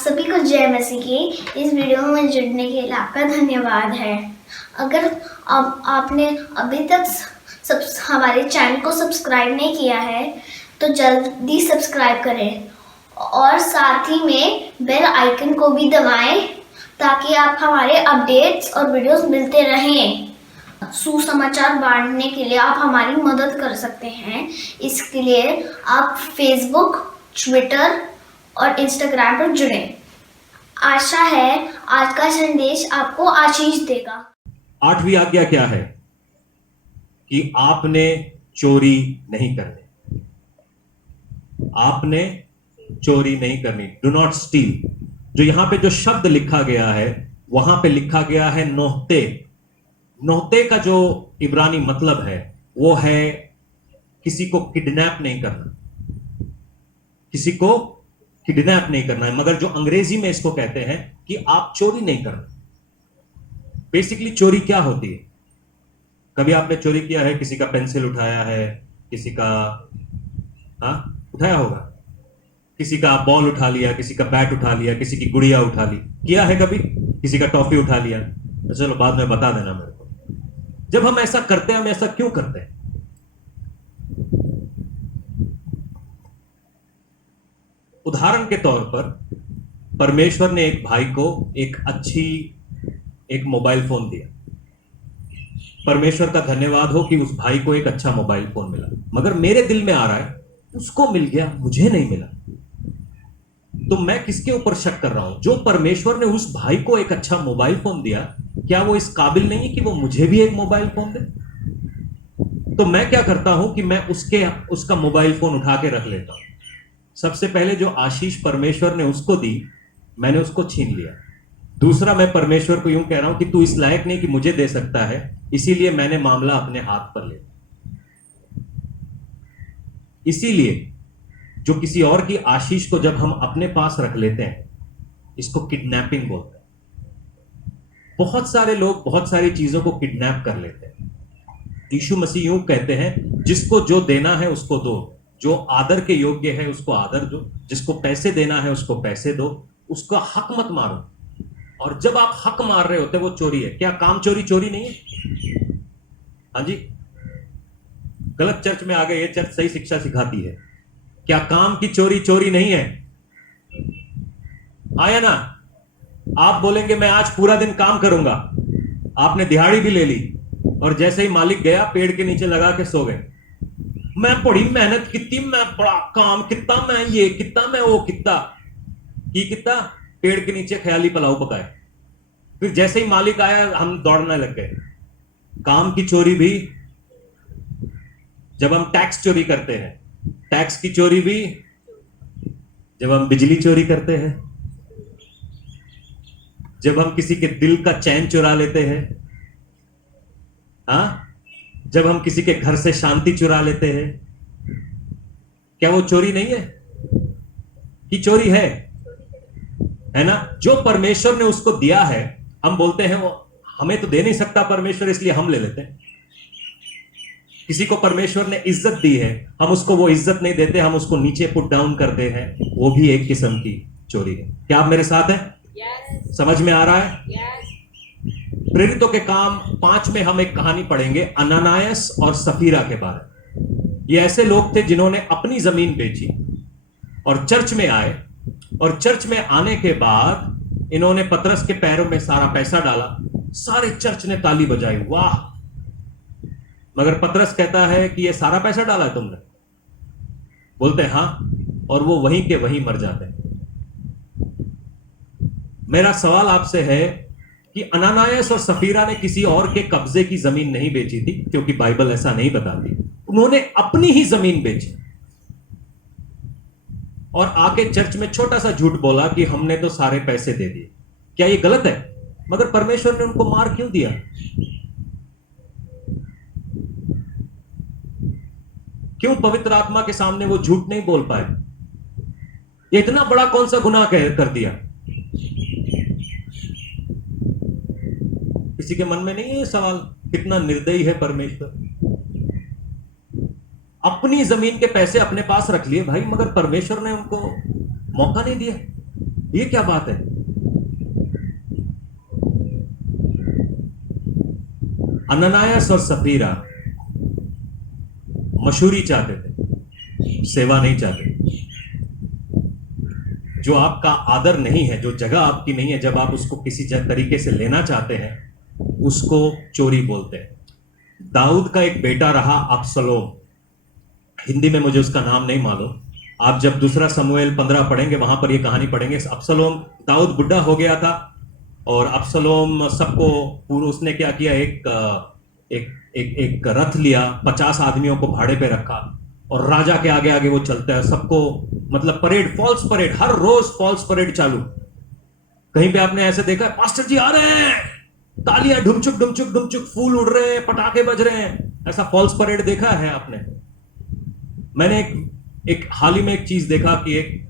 सभी को जय मसीह की। इस वीडियो में जुड़ने के लिए आपका धन्यवाद है। अगर आपने अभी तक हमारे चैनल को सब्सक्राइब नहीं किया है तो जल्दी सब्सक्राइब करें और साथ ही में बेल आइकन को भी दबाएं ताकि आप हमारे अपडेट्स और वीडियोस मिलते रहें। सुसमाचार बांटने के लिए आप हमारी मदद कर सकते हैं। इसके लिए आप फेसबुक, ट्विटर और इंस्टाग्राम पर जुड़ें। आशा है आज का संदेश आपको आशीष देगा। 8वीं आज्ञा क्या है? कि आपने चोरी नहीं करनी। आपने चोरी नहीं करनी। Do not steel. जो यहां पे जो शब्द लिखा गया है वहां पे लिखा गया है नोहते। नोहते का जो इब्रानी मतलब है वो है किसी को किडनैप नहीं करना। किसी को किडनैप नहीं करना है, मगर जो अंग्रेजी में इसको कहते हैं कि आप चोरी नहीं करना। बेसिकली चोरी क्या होती है? कभी आपने चोरी किया है? किसी का पेंसिल उठाया है, किसी का उठाया होगा, किसी का बॉल उठा लिया, किसी का बैट उठा लिया, किसी की गुड़िया उठा ली। किया है कभी? किसी का टॉफी उठा लिया? तो चलो बाद में बता देना मेरे को। जब हम ऐसा करते हैं, हम ऐसा क्यों करते हैं? उदाहरण के तौर पर परमेश्वर ने एक भाई को एक मोबाइल फोन दिया। परमेश्वर का धन्यवाद हो कि उस भाई को एक अच्छा मोबाइल फोन मिला, मगर मेरे दिल में आ रहा है उसको मिल गया, मुझे नहीं मिला। तो मैं किसके ऊपर शक कर रहा हूं? जो परमेश्वर ने उस भाई को एक अच्छा मोबाइल फोन दिया, क्या वो इस काबिल नहीं है कि वो मुझे भी एक मोबाइल फोन दे? तो मैं क्या करता हूं कि मैं उसका मोबाइल फोन उठा के रख लेता हूं। सबसे पहले जो आशीष परमेश्वर ने उसको दी, मैंने उसको छीन लिया। दूसरा, मैं परमेश्वर को यूं कह रहा हूं कि तू इस लायक नहीं कि मुझे दे सकता है, इसीलिए मैंने मामला अपने हाथ पर लिया। इसीलिए जो किसी और की आशीष को जब हम अपने पास रख लेते हैं, इसको किडनैपिंग बोलते हैं। बहुत सारे लोग बहुत सारी चीजों को किडनैप कर लेते हैं। यीशु मसीह यूं कहते हैं, जिसको जो देना है उसको दो, जो आदर के योग्य है उसको आदर दो, जिसको पैसे देना है उसको पैसे दो, उसका हक मत मारो। और जब आप हक मार रहे होते वो चोरी है। क्या काम चोरी नहीं है? हाँ जी, गलत चर्च में आ गए। ये चर्च सही शिक्षा सिखाती है। क्या काम की चोरी नहीं है? आया ना? आप बोलेंगे मैं आज पूरा दिन काम करूंगा, आपने दिहाड़ी भी ले ली और जैसे ही मालिक गया पेड़ के नीचे लगा के सो गए। मैं बड़ी मेहनत की, मैं बड़ा काम कितना, मैं ये कितना, मैं वो कितना कितना, पेड़ के नीचे ख्याली पुलाव पकाए। फिर जैसे ही मालिक आया हम दौड़ने लग गए। काम की चोरी भी जब हम टैक्स चोरी करते हैं, टैक्स की चोरी भी जब हम बिजली चोरी करते हैं, जब हम किसी के दिल का चैन चुरा लेते हैं, जब हम किसी के घर से शांति चुरा लेते हैं, क्या वो चोरी नहीं है? कि चोरी है ना? जो परमेश्वर ने उसको दिया है, हम बोलते हैं वो हमें तो दे नहीं सकता परमेश्वर, इसलिए हम ले लेते हैं। किसी को परमेश्वर ने इज्जत दी है, हम उसको वो इज्जत नहीं देते, हम उसको नीचे पुट डाउन करते हैं। वो भी एक किस्म की चोरी है। क्या आप मेरे साथ हैं? yes. समझ में आ रहा है? yes. प्रेरितों के काम 5 में हम एक कहानी पढ़ेंगे अनानायस और सफीरा के बारे में। ये ऐसे लोग थे जिन्होंने अपनी जमीन बेची और चर्च में आए, और चर्च में आने के बाद इन्होंने पतरस के पैरों में सारा पैसा डाला। सारे चर्च ने ताली बजाई, वाह। मगर पतरस कहता है कि ये सारा पैसा डाला है तुमने? बोलते हैं हाँ, और वो वहीं के वहीं मर जाते हैं। मेरा सवाल आपसे है कि अनानायस और सफीरा ने किसी और के कब्जे की जमीन नहीं बेची थी, क्योंकि बाइबल ऐसा नहीं बताती। उन्होंने अपनी ही जमीन बेची और आके चर्च में छोटा सा झूठ बोला कि हमने तो सारे पैसे दे दिए। क्या ये गलत है? मगर परमेश्वर ने उनको मार क्यों दिया? क्यों पवित्र आत्मा के सामने वो झूठ नहीं बोल पाए? ये इतना बड़ा कौन सा गुनाह कर दिया? किसी के मन में नहीं है सवाल, कितना निर्दयी है परमेश्वर? अपनी जमीन के पैसे अपने पास रख लिए भाई, मगर परमेश्वर ने उनको मौका नहीं दिया। ये क्या बात है? अननायास और सफीरा मशहूरी चाहते थे, सेवा नहीं चाहते। जो आपका आदर नहीं है, जो जगह आपकी नहीं है, जब आप उसको किसी तरीके से लेना चाहते हैं, उसको चोरी बोलते हैं। दाऊद का एक बेटा रहा अब्सलोम, हिंदी में मुझे उसका नाम नहीं मालूम। आप जब दूसरा समूएल 15 पढ़ेंगे वहां पर ये कहानी पढ़ेंगे। अब्सलोम, दाऊद बुढ़ा हो गया था और अब्सलोम सबको पूरा, उसने क्या किया, एक रथ लिया, 50 आदमियों को भाड़े पे रखा और राजा के आगे आगे वो चलता है, सबको मतलब परेड, फॉल्स परेड, हर रोज फॉल्स परेड चालू। कहीं पे आपने ऐसे देखा है, पास्टर जी आ रहे हैं, तालियां ढुमचुक ढुमचुक ढुमचुक, फूल उड़ रहे हैं, पटाखे बज रहे हैं, ऐसा फॉल्स परेड देखा है आपने? मैंने एक हाल ही में एक चीज देखा कि एक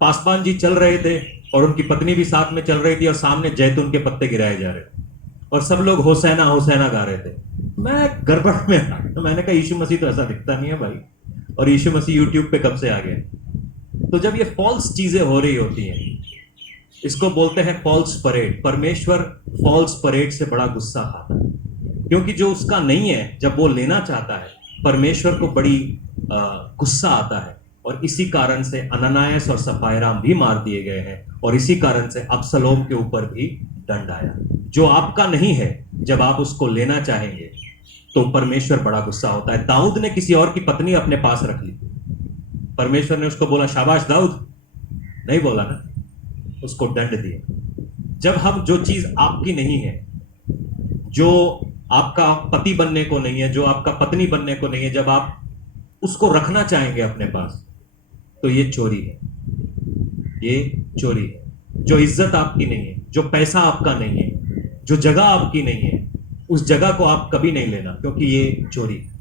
पासवान जी चल रहे थे और उनकी पत्नी भी साथ में चल रही थी और सामने जैतून के पत्ते गिराए जा रहे थे और सब लोग होसैना होसैना गा रहे थे। मैं गड़बड़ में आ गया, मैंने कहा यीशु मसीह तो ऐसा दिखता नहीं है भाई, और यीशु मसीह यूट्यूब पे कब से आ गए? तो जब ये फॉल्स चीजें हो रही होती हैं, इसको बोलते हैं फॉल्स परेड। परमेश्वर फॉल्स परेड से बड़ा गुस्सा खाता है, क्योंकि जो उसका नहीं है जब वो लेना चाहता है, परमेश्वर को बड़ी गुस्सा आता है। और इसी कारण से अननायास और सफायराम भी मार दिए गए हैं और इसी कारण से अब्सलोम के ऊपर भी दंड आया। जो आपका नहीं है, जब आप उसको लेना चाहेंगे तो परमेश्वर बड़ा गुस्सा होता है। दाऊद ने किसी और की पत्नी अपने पास रख ली, परमेश्वर ने उसको बोला शाबाश दाऊद, नहीं बोला ना, उसको दंड दिया। जब हम, जो चीज आपकी नहीं है, जो आपका पति बनने को नहीं है, जो आपका पत्नी बनने को नहीं है, जब आप उसको रखना चाहेंगे अपने पास, तो ये चोरी है, ये चोरी है। जो इज्जत आपकी नहीं है, जो पैसा आपका नहीं है, जो जगह आपकी नहीं है, उस जगह को आप कभी नहीं लेना, क्योंकि ये चोरी है।